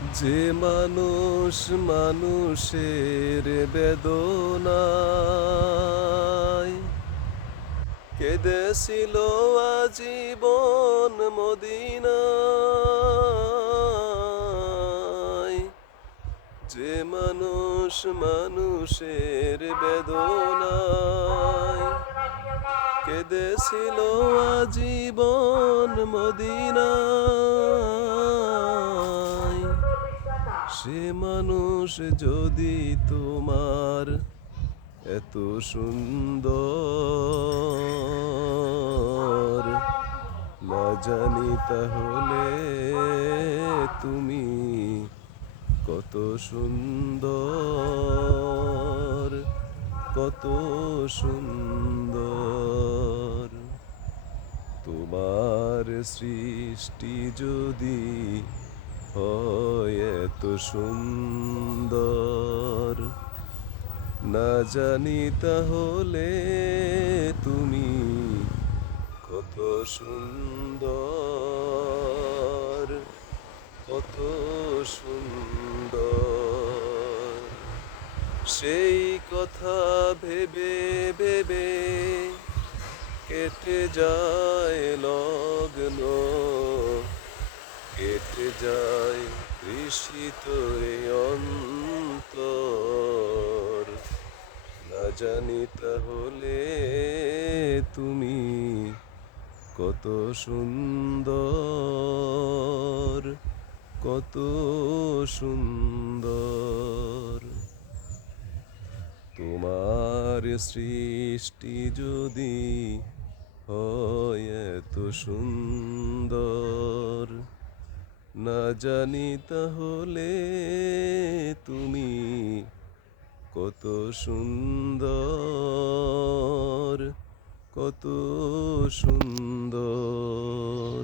যে মানুষ মানুষের বেদনায় কেঁদেছিল আজীবন মদিনায়, যে মানুষ মানুষের বেদনায় কেঁদেছিল আজীবন মদিনায়, সে মানুষ যদি তোমার এত সুন্দর না জানি তাহলে তুমি কত সুন্দর, কত সুন্দর। তোমার সৃষ্টি যদি হয় এত সুন্দর না জানি তাহলে তুমি কত সুন্দর, কত সুন্দর। সেই কথা ভেবে ভেবে কেটে যায় লগ্ন, কেটে যায় তৃষিত এই অন্তর, না জানি তাহলে তুমি কত সুন্দর, কত সুন্দর। তোমার সৃষ্টি যদি হয় এত সুন্দর না জানি তাহলে তুমি কত সুন্দর, কত সুন্দর।